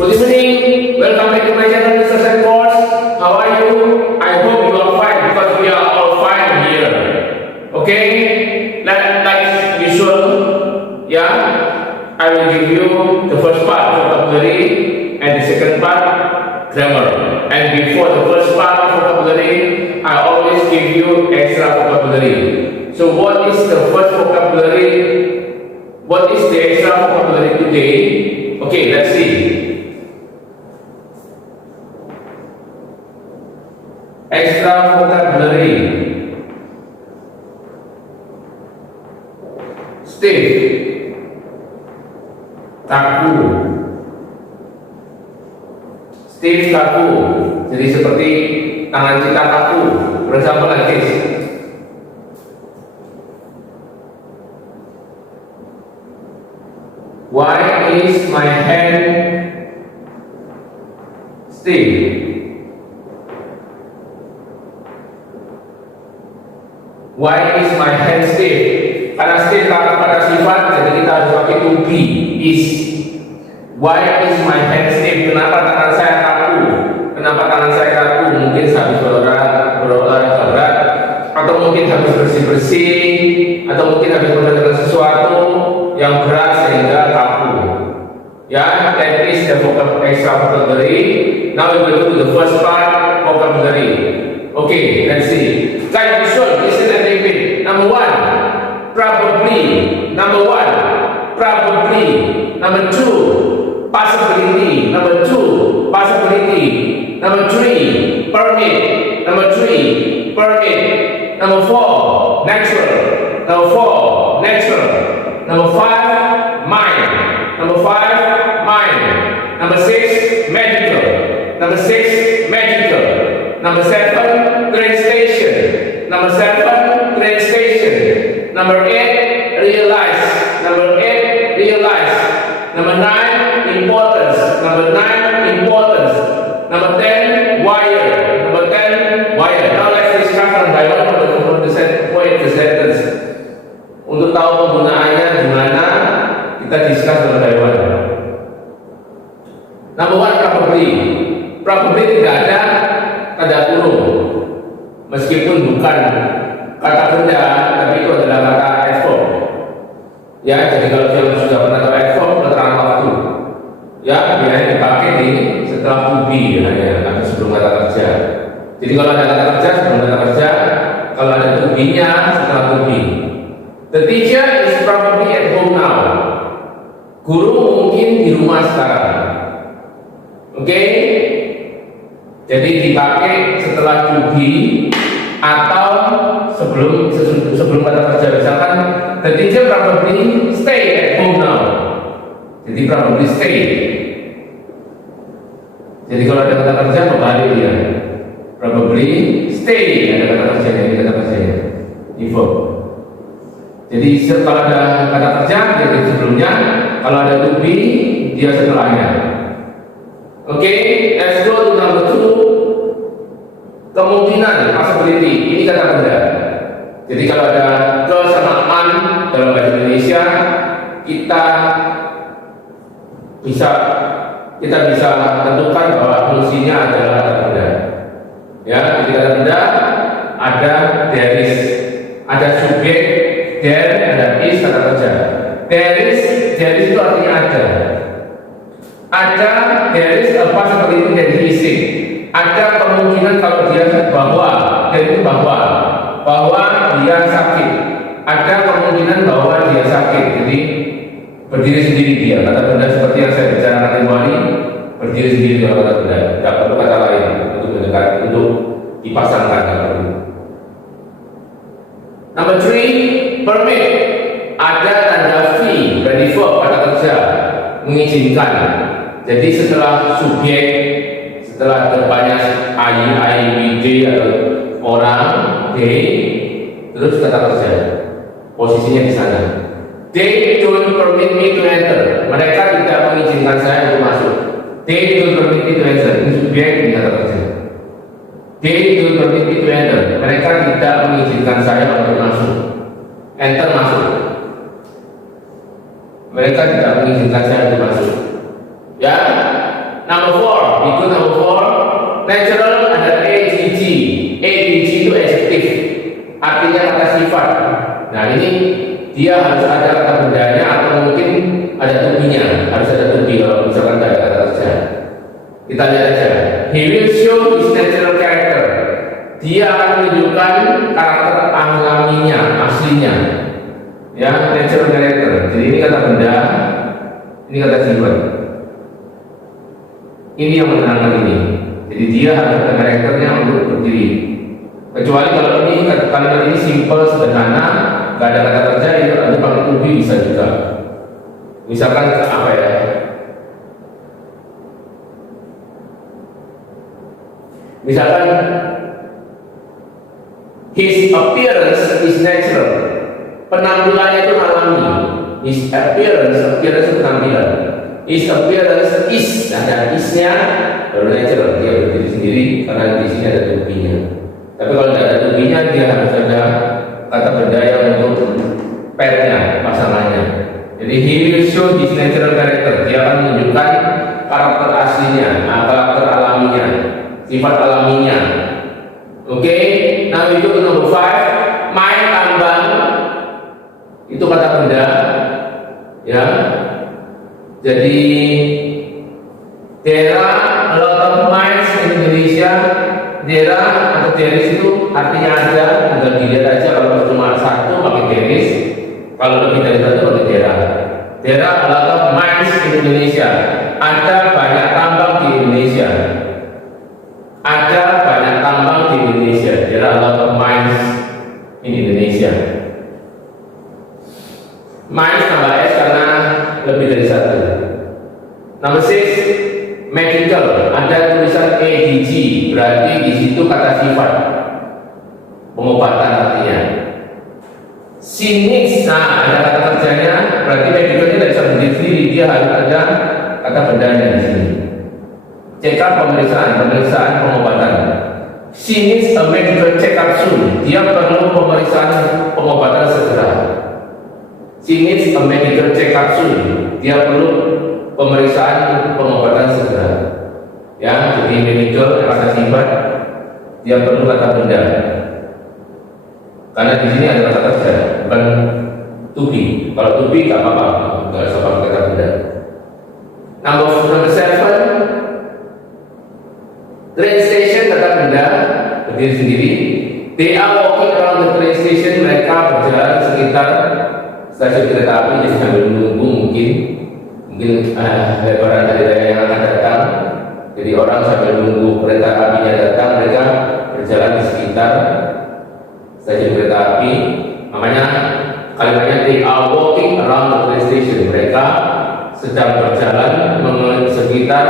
Good evening. Welcome back to my channel, Mr. Sen Course. How are you? I hope you are fine because we are all fine here. Okay? Like usual, yeah. I will give you the first part vocabulary and the second part grammar. And before the first part vocabulary, I always give you extra vocabulary. So what is the first vocabulary? What is the extra vocabulary today? Okay, let's see. Extra vocabulary. Stiff, kaku. Stiff, kaku. Jadi seperti tangan kita kaku. For example like this. Why is my hand stiff? Why is my hand stiff? Karena stiff pada sifat, jadi kita harus pakai to be, is. Why is my hand stiff? Kenapa tangan saya kaku? Kenapa tangan saya kaku? Mungkin habis berolahraga berat, atau mungkin habis bersih-bersih, atau mungkin habis mengerjakan sesuatu yang berat sehingga kaku. Ya, that is the extra vocabulary. Now we will do the first part vocabulary. Okay, let's see. Like usual, listen and repeat. Number one, probably. Number one, probably. Number two, possibility. Number two, possibility. Number three, permit. Number three, permit. Number four, natural. Number four, natural. Number five, mind. Number five, mind. Number six, medical. Number six, medical. Number seven, train station. Number seven, train station. Number eight, realize. Number eight, realize. Number nine, importance. Number nine, importance. Number 10, wire. Number 10, wire. Now let's discuss one by one for the sentence. Untuk tahu penggunaannya gimana, kita discuss one by one. Number one, probably. Probably tidak ada tanda kurung, meskipun bukan kata benda, tapi itu adalah kata adverb. Ya, jadi kalau yang sudah pernah tahu adverb, keterangan waktu. Ya, biasanya dipakai di setelah to be, ya, atau sebelum kata kerja. Jadi kalau ada kata kerja sebelum kata kerja, kalau ada to be-nya setelah to be. The teacher is probably at home now. Guru mungkin di rumah sekarang. Oke? Jadi dipakai setelah to be atau sebelum kata kerja. Misalkan the teacher probably stay at home now. Jadi probably stay. Jadi kalau ada kata kerja kembali dia. Probably stay, ada kata kerjanya, ini kata kerjanya. Info. Jadi kalau ada kata kerja dia di sebelumnya, kalau ada to be dia setelahnya. Oke, let's go to number 2. Kemungkinan, possibility. Ini kata benda. Jadi kalau ada ke sama an dalam bahasa Indonesia, kita bisa tentukan bahwa fungsinya adalah kata benda. Ya, jadi kata benda ada there is, ada subjek there, ada is, kata kerja. There is itu artinya ada. Ada, there is a possibility that he is sick. Ada kemungkinan kalau dia bahwa dia sakit. Ada kemungkinan bahwa dia sakit. Jadi berdiri sendiri dia. Kata benda seperti yang saya bicarakan tadi hari, berdiri sendiri kalau kata benda. Tidak perlu kata lain untuk mendekat, untuk dipasangkan. Number 3, permit. Ada tanda fee, ready for, kata kerja, mengizinkan. Jadi setelah subjek, setelah depannya I, we, they atau orang, they, terus kata kerja, posisinya di sana. They don't permit me to enter. Mereka tidak mengizinkan saya untuk masuk. They don't permit me to enter. Ini subjek, ini kata kerja. They don't permit me to enter. Mereka tidak mengizinkan saya untuk masuk. Enter, masuk. Mereka tidak mengizinkan saya untuk masuk. Ya, Number 4, berikut number 4, natural ada AGG. AGG itu adjective, artinya kata sifat. Nah ini dia harus ada kata bendanya atau mungkin ada tubinya, harus ada tubi kalau misalkan tidak ada kata kerja. Kita lihat aja. He will show his natural character. Dia akan menunjukkan karakter alaminya, aslinya. Ya, natural character. Jadi ini kata benda, ini kata sifat. Ini yang menerangkan ini. Jadi dia harus ada karakternya untuk berdiri. Kecuali kalau ini kalimat ini simple, sederhana, nggak ada kata kerja, itu nanti pakai to be bisa juga. Misalkan apa ya? Misalkan his appearance is natural. Penampilannya itu alami. His appearance itu penampilan. His appearance is, ada isnya, baru natural, dia berdiri sendiri karena di sini ada tubinya. Tapi kalau tidak ada tubinya, dia harus ada kata benda yang untuk pairnya, pasangannya. Jadi he will show his natural character. Dia akan menunjukkan karakter aslinya, karakter alaminya, sifat alaminya. Oke, nah itu nomor 5, main tambang. Itu kata benda, ya. Jadi there are a lot of mines in Indonesia. There are atau there is itu artinya ada, tinggal dilihat aja. Kalau cuma satu pakai there is, kalau lebih dari satu pakai there are. There are a lot of mines in Indonesia. Ada banyak tambang di Indonesia. Ada banyak tambang di Indonesia. There are a lot of mines in Indonesia. Mines tambah S karena lebih dari satu. Nomor 6, medical. Ada tulisan ADG, berarti di situ kata sifat, pengobatan artinya. Sinis, nah ada kata kerjanya, berarti medicalnya tidak bisa berdiri sendiri, dia harus ada kata bendanya di sini. Check up, pemeriksaan pengobatan. Sinis a medical check up soon, dia perlu pemeriksaan pengobatan segera. Sinis a medical check up soon, dia perlu pemeriksaan pengobatan segera. Ya, jadi medical kata sifat, dia perlu kata benda. Karena di sini ada kata kerja, bukan to be. Kalau to be nggak apa-apa, nggak usah pakai kata benda. Nomor 7, train station kata benda berdiri sendiri. They are walking around the train station. Mereka berjalan sekitar stasiun kereta api, jadi sambil menunggu mungkin lebaran dari raya yang akan datang. Jadi orang sambil menunggu kereta apinya datang, mereka berjalan di sekitar stasiun kereta api. Namanya kalimatnya they are walking around the train station. Mereka sedang berjalan di sekitar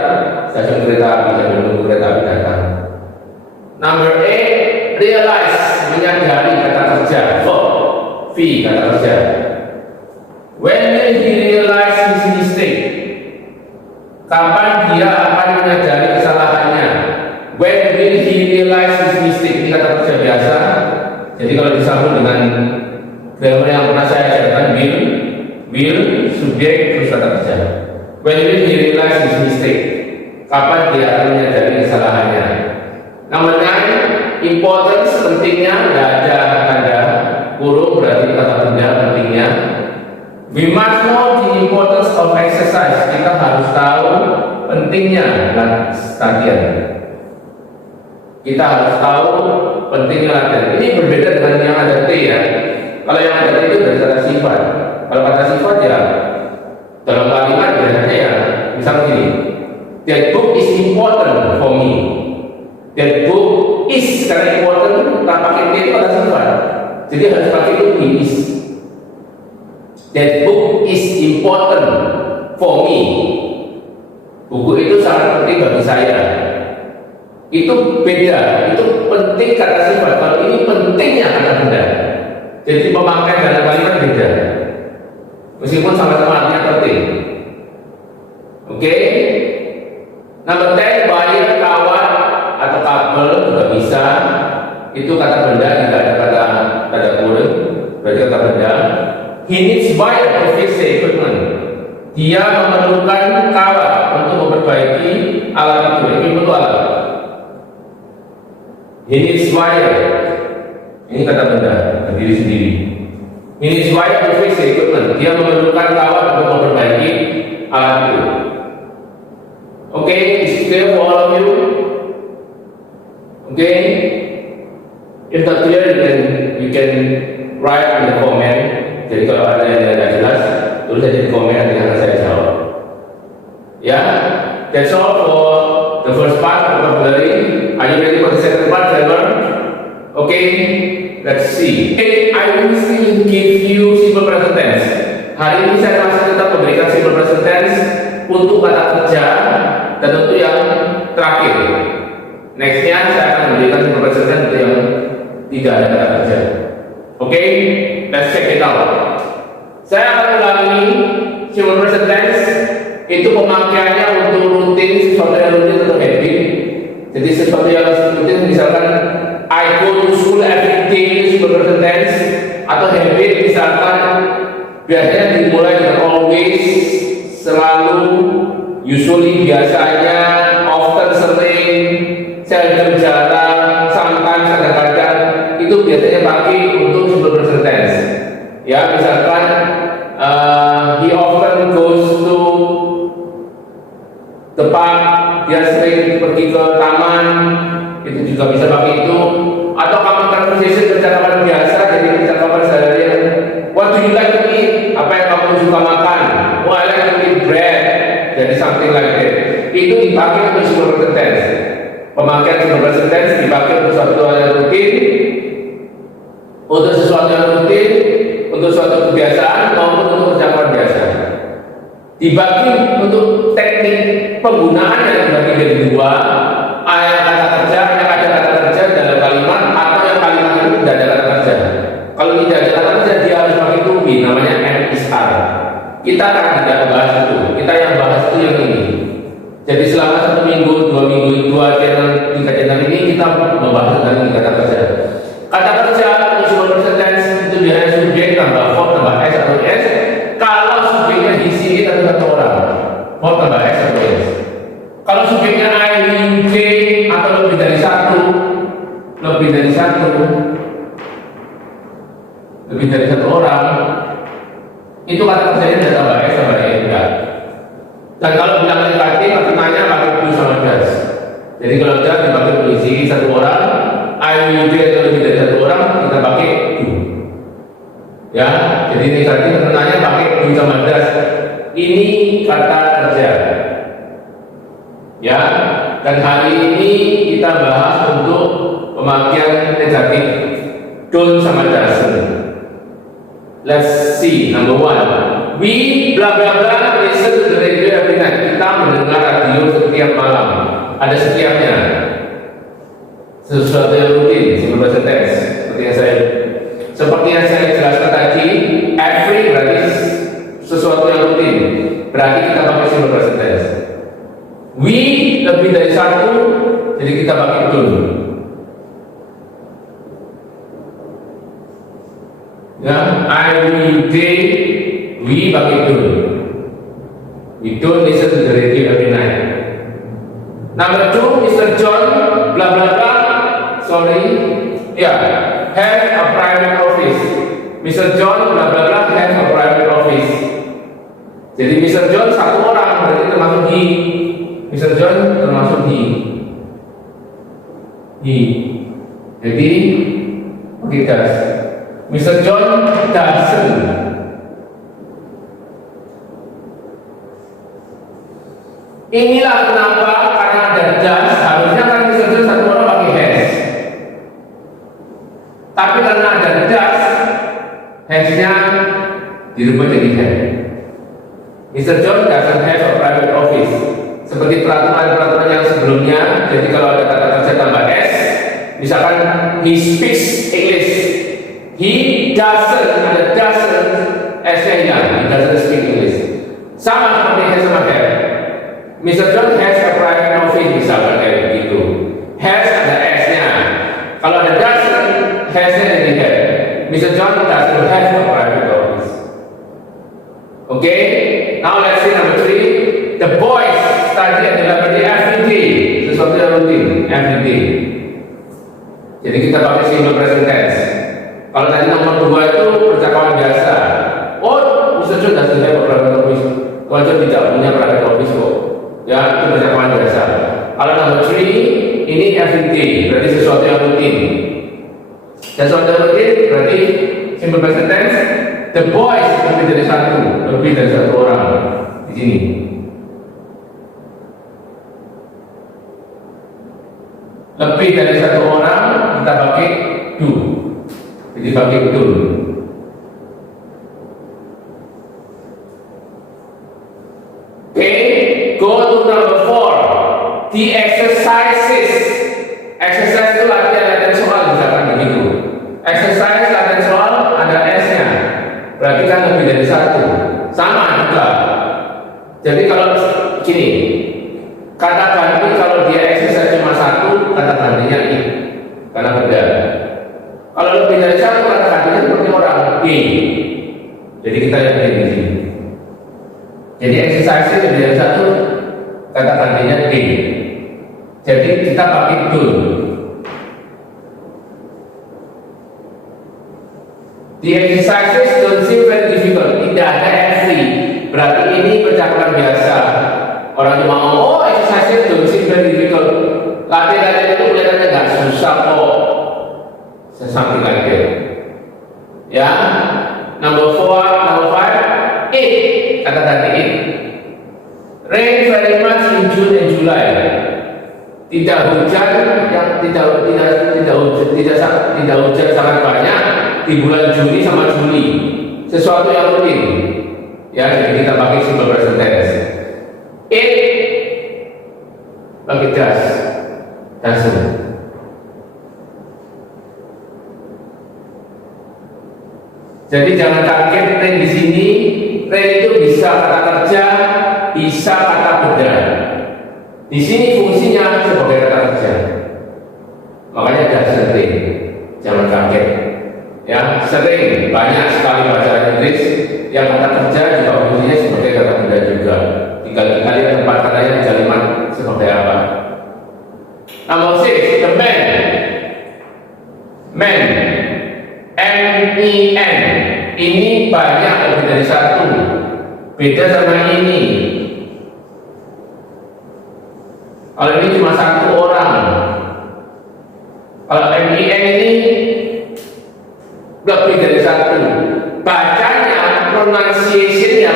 stasiun kereta api sambil menunggu kereta api datang. Number 8, realize, menyadari kata kerja. V kata kerja. When will he realize his mistake? Kapan dia akan menyadari kesalahannya? When will he realize his mistake? Ini kata kerja biasa. Jadi kalau disambung dengan grammar yang pernah saya ajarkan, will, subjek, terus kata kerja. When will he realize his mistake? Kapan dia akan menyadari kesalahannya? Nomor 9, importance, pentingnya, tidak ada tanda kurung, berarti kata benda pentingnya. We must know the importance of exercise. Kita harus tahu pentingnya latihan. Kita harus tahu pentingnya latihan. Ini berbeda dengan yang ada T ya. Kalau yang ada T itu dari kata sifat. Kalau kata sifat ya dalam kalimat biasanya ya misalnya gini. That book is important for me. That book is, karena important tak pakai T itu kata sifat. Jadi harus pakai itu is. That book is important for me. Buku itu sangat penting bagi saya. Itu beda, itu penting kata sifat. Kalau ini pentingnya kata benda. Jadi pemakaian dalam kalimat beda. Meskipun sama-sama artinya penting. Oke. Nomor 10, buyer, kawan atau kabel juga bisa. Itu kata benda, tidak ada kata tanda kurung, berarti kata benda. He needs buyer to fix the equipment. Dia memerlukan kawan untuk memperbaiki alat itu. Ini butuh alat. He needs wire. Ini kata benda berdiri sendiri. He needs wire to fix the equipment. Dia memerlukan kawat untuk memperbaiki alat itu. Okay, is clear for all of you? Okay. If not clear, you can write in the comment. Jadi kalau ada yang tidak jelas, tulis aja di komen nanti akan saya jawab. Ya, that's all for the first part of vocabulary. Are you ready for the second part, Trevor? Okay, let's see. Okay, I will still give you simple present tense. Hari ini saya masih tetap memberikan simple present tense untuk kata kerja dan untuk yang terakhir. Nextnya saya akan memberikan simple present tense untuk yang tidak ada kata kerja. Oke, let's check it out. Saya akan ulangi simple present tense itu pemakaiannya untuk rutin, sesuatu yang rutin atau habit. Jadi sesuatu yang rutin misalkan I go to school every day, simple present tense, atau habit misalkan biasanya dimulai dengan always, selalu, usually, biasanya, often, sering, seldom, jarang, sometimes, kadang-kadang. Itu biasanya pakai untuk simple present tense. Ya, misalkan he often goes to the park, dia sering pergi ke taman, itu juga bisa pakai itu. Atau common conversation, percakapan biasa, jadi percakapan sehari-hari. What do you like to eat? Apa yang kamu suka makan? Oh, I like to eat bread. Jadi something like that. Itu dipakai untuk simple present tense. Pemakaian simple present tense dipakai untuk suatu yang rutin, untuk sesuatu yang rutin, untuk suatu kebiasaan maupun untuk percakapan biasa. Dibagi untuk teknik penggunaan yang dibagi menjadi dua, yang kata kerja, yang ada kata kerja dalam kalimat, atau yang kalimat itu tidak ada kata kerja. Kalau tidak ada kata kerja, dia harus pakai to be, namanya am is are. Kita akan tidak bahas itu. Kita yang bahas itu yang ini. Jadi selama 1 minggu, 2 minggu, 2 channel, 3 channel ini kita membahas tentang kata kerja. Kata kerja untuk simple present tense itu biasanya subjek tambah verb tambah s atau s. Kalau subjeknya di sini tapi satu orang, verb tambah s atau s. Kalau subjeknya I, we, they atau lebih dari satu, lebih dari satu orang, itu kata kerjanya tidak tambah s tambah s enggak. Dan kalau bilang negatif, maknanya pakai do sama does. Jadi kalau does dipakai berisi satu orang, I, will, they atau lebih dari satu orang, kita pakai do. Ya, jadi negatif maknanya pakai do sama does. Ini kata kerja. Ya, dan hari ini kita bahas untuk pemakaian negatif don't sama doesn't. Let's see, number 1. We bla bla bla listen to the radio every night. Kita mendengar radio setiap malam. Ada setiapnya. Sesuatu yang rutin, simple present tense. Seperti yang saya jelaskan tadi, every berarti sesuatu yang rutin. Berarti kita pakai simple present tense. We lebih dari satu, jadi kita pakai don't. Ya, I, we, they, we pakai don't. We don't listen to the radio every night. Number 2, Mr. John, bla bla bla. Sorry, yeah, has a private office. Mr. John, bla bla bla, has a private office. Jadi Mr. John satu orang, berarti termasuk he. Mr. John termasuk he. Jadi pakai does. Mr. John doesn't. Inilah kenapa, karena ada does, harusnya kan Mr. John satu orang pakai has. Tapi karena ada does, has-nya dirubah jadi have. Mr. John doesn't have a private office. Seperti peraturan-peraturan yang sebelumnya, jadi kalau ada kata kerja tambah s, misalkan he speaks English. He doesn't, ada doesn't, S-nya hilang, he doesn't speak English. Sama seperti has sama have. Mr. John has a private office, misalkan kayak begitu. Has ada S-nya. Kalau ada doesn't, has-nya jadi have. Mr. John doesn't have a private office. Okay, now let's see number 3. The boys study rutin, every day. Jadi kita pakai simple present tense. Kalau tadi nomor 2 itu percakapan biasa. Oh, Ustaz sudah selesai beberapa topik. Kalau tidak punya beragam topik kok. Ya, itu percakapan biasa. Kalau nomor 3 ini every day, berarti sesuatu yang rutin. Sesuatu yang rutin berarti simple present tense. The boys lebih dari satu orang di sini. Lebih dari satu orang kita pakai do. Jadi pakai do. Okay, go to number 4. The exercises. Exercise itu latihan soal misalkan begitu. Exercise latihan soal ada S-nya. Berarti kan lebih dari satu. Sama juga. Jadi kalau gini, kata ganti kalau dia exercise cuma satu, kata gantinya I, karena beda. Kalau lebih dari satu, kata gantinya seperti orang B. Jadi kita lihat di sini. Jadi exercise lebih dari satu, kata gantinya D. Jadi kita pakai do. The exercises don't seem very difficult. Tidak ada every. Berarti ini percakapan biasa. Orang cuma oh exercises don't seem very difficult. Latihan itu kelihatannya nggak susah kok. Something like that. Ya. Number 5, it. Kata tadi it. Rain very much in June and July. Tidak hujan sangat banyak di bulan Juni sama Juli. Sesuatu yang rutin. Ya, jadi kita pakai simple present tense. It pakai doesn't. Jadi jangan kaget rain di sini. Rain itu bisa kata kerja, bisa kata benda. Di sini fungsinya sebagai kata kerja. Makanya doesn't rain. Jangan kaget. Ya, sering banyak sekali bahasa Inggris yang kata kerja juga fungsinya sebagai kata benda juga. Tinggal kita lihat tempat katanya di kalimat seperti apa. Nomor 6, the man. Man, M-E-N. Ini banyak lebih dari satu. Beda sama ini. Kalau ini cuma satu orang. Kalau M-E-N ini lebih dari satu. Bacanya, pronunciation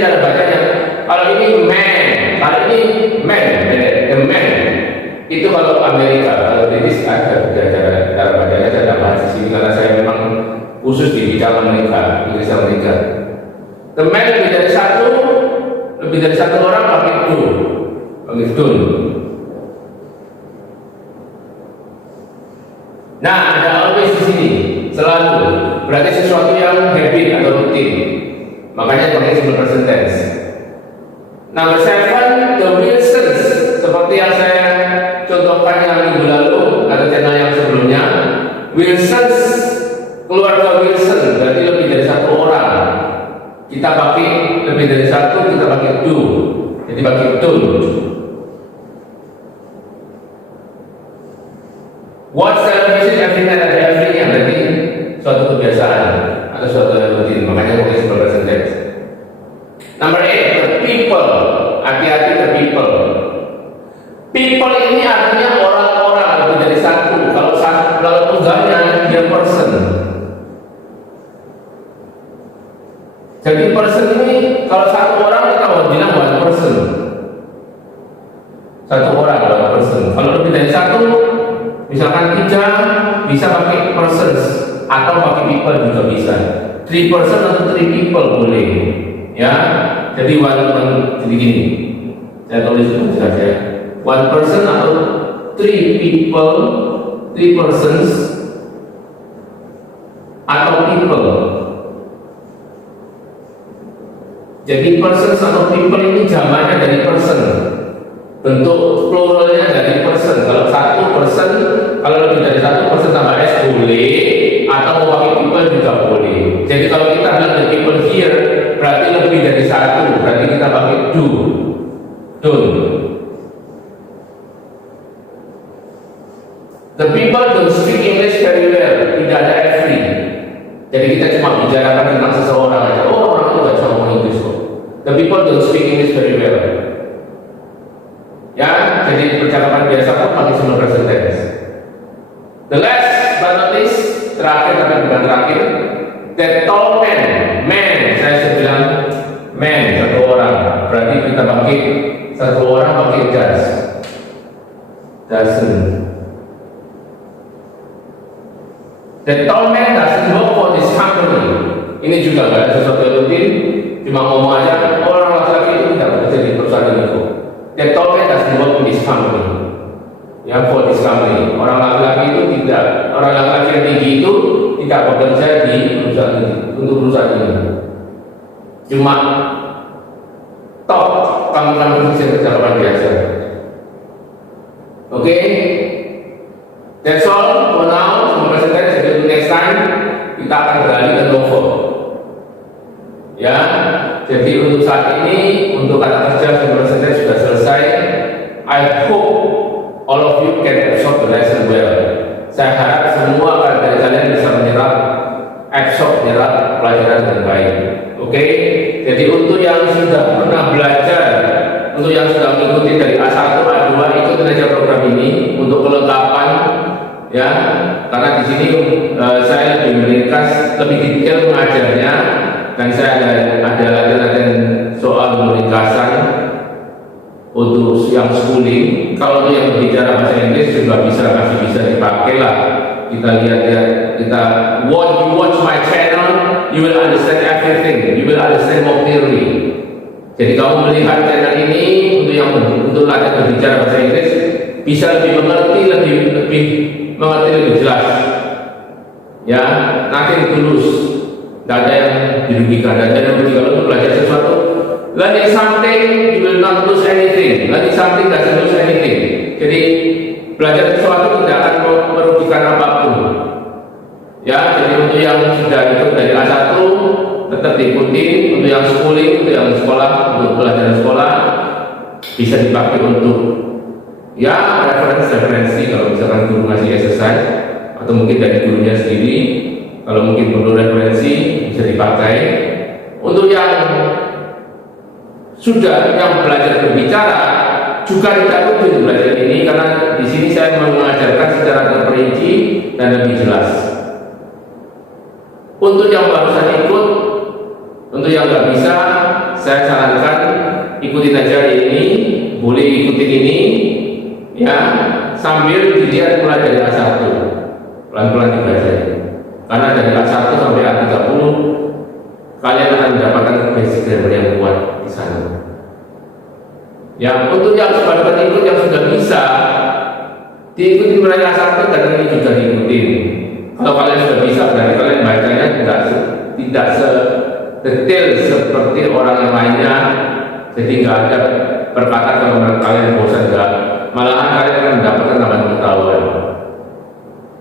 adalah bacanya. Kalau ini man, kalau ini man, the man. Itu kalau Amerika, kalau British ada cara bacanya. Saya tidak bahas di sini karena saya memang khusus di bidang Amerika, Inggris Amerika. The man lebih dari satu orang pakai do. Nah, ada always di sini. Selalu berarti sesuatu yang habit atau rutin, makanya pakai simple present tense. Nomor 7, the Wilsons, seperti yang saya contohkan yang minggu lalu atau channel yang sebelumnya. Wilsons, keluarga Wilson, berarti lebih dari satu orang. Kita pakai lebih dari satu, kita pakai do. Jadi pakai don't. Watch television every night, ada every-nya, berarti suatu kebiasaan atau suatu yang rutin, makanya pakai simple present tense. Number 8, the people. Hati-hati the people. People ini artinya orang-orang lebih dari satu. Kalau tunggalnya dia person. Jadi person ini kalau satu orang kita mau bilang one person. Satu orang one person. Kalau lebih dari satu, misalkan 3, bisa pakai persons atau pakai people juga bisa. 3 person atau 3 people boleh. Ya, jadi jadi gini. Saya tulis dulu saja. 1 person atau 3 people, 3 persons atau people. Jadi persons atau people ini jamannya dari person. Bentuk pluralnya dari person. Kalau satu person, kalau lebih dari satu person tambah S boleh, atau pakai people juga boleh. Jadi kalau kita bilang the people here, berarti lebih dari satu, berarti kita pakai do, don't. people don't speak English very well. Ya, jadi percakapan biasa pun pakai semua present tense. The last but not least, terakhir tapi bukan terakhir, that tall man, saya sudah bilang man, satu orang, berarti kita pakai satu orang pakai doesn't. That tall man doesn't work for this company. Ini juga gak ada sesuatu yang rutin, cuma ngomong aja, orang laki-laki itu tidak bekerja di perusahaan itu. That tall man doesn't work in this company. Ya, for this company. Orang laki-laki itu tidak, orang laki-laki yang tinggi itu tidak bekerja di perusahaan ini, untuk perusahaan ini. Cuma top kamu posisi percakapan biasa. Oke, that's all for now. Semoga jadi next time kita akan beralih ke novel. Ya, jadi untuk saat ini untuk kata kerja semoga sudah selesai. I hope all of you can absorb the lesson well. Saya harap semua dari kalian bisa absorb pelajaran dengan baik. Oke, jadi untuk yang sudah pernah belajar, untuk yang sudah mengikuti dari A1, A2, ikutin aja program ini untuk kelengkapan, ya. Karena di sini saya lebih meringkas, lebih detail mengajarnya, dan saya ada latihan soal peringkasan untuk yang schooling. Kalau untuk yang berbicara bahasa Inggris juga bisa dipakai lah. Kita lihat, kita watch my channel, you will understand everything, you will understand more clearly. Jadi kamu melihat channel ini untuk latihan berbicara bahasa Inggris bisa lebih mengerti lebih jelas. Ya, nanti tulus, tidak ada yang dirugikan, tidak ada yang merugikan. Untuk belajar sesuatu, learning something you will not lose anything, learning something doesn't lose anything. Jadi belajar sesuatu tidak akan merugikan apapun. Ya, jadi untuk yang sudah ikut dari A1 tetap diikuti, untuk yang schooling, untuk yang sekolah, untuk pelajaran sekolah bisa dipakai untuk ya referensi kalau misalkan guru ngasih exercise, atau mungkin dari gurunya sendiri kalau mungkin perlu referensi bisa dipakai. Untuk yang sudah belajar berbicara juga tidak perlu belajar ini, karena di sini saya mengajarkan secara terperinci dan lebih jelas. Untuk yang barusan ikut, untuk yang nggak bisa, saya sarankan ikutin aja ini, boleh ikutin ini, ya, sambil dilihat mulai dari A1, pelan-pelan dibaca. Karena dari A1 sampai A30, kalian akan mendapatkan basic grammar yang kuat di sana. Ya, untuk yang sebaliknya ikut yang sudah bisa, diikuti mulai A1 dan ini juga diikutin. Kalau kalian sudah bisa, berarti kalian bacanya tidak sedetail seperti orang yang lainnya. Jadi nggak ada perkataan kalau kalian bosan, nggak, malahan kalian akan mendapatkan tambahan pengetahuan.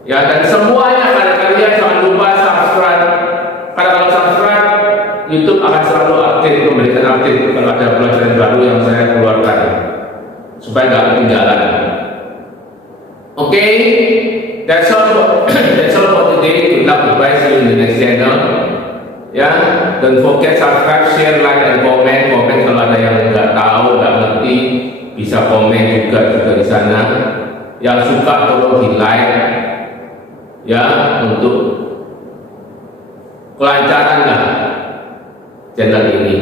Ya, dan semuanya kalian jangan lupa subscribe. Karena kalau subscribe, YouTube akan selalu update, memberikan update kalau ada pelajaran baru yang saya keluarkan, supaya nggak ketinggalan. Oke, that's all for today. Good luck, goodbye, see you in the next channel. Ya, don't forget subscribe, share, like, dan komen. Komen kalau ada yang nggak tahu, nggak ngerti, bisa komen juga di sana. Yang suka tolong di like, ya, untuk kelancaran lah channel ini.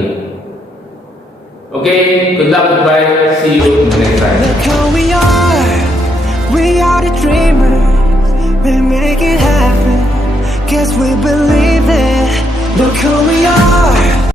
Oke, good luck, goodbye, see you in the next time. Look who we are the dreamers, we make it happen, guess we believe it. Look who we are.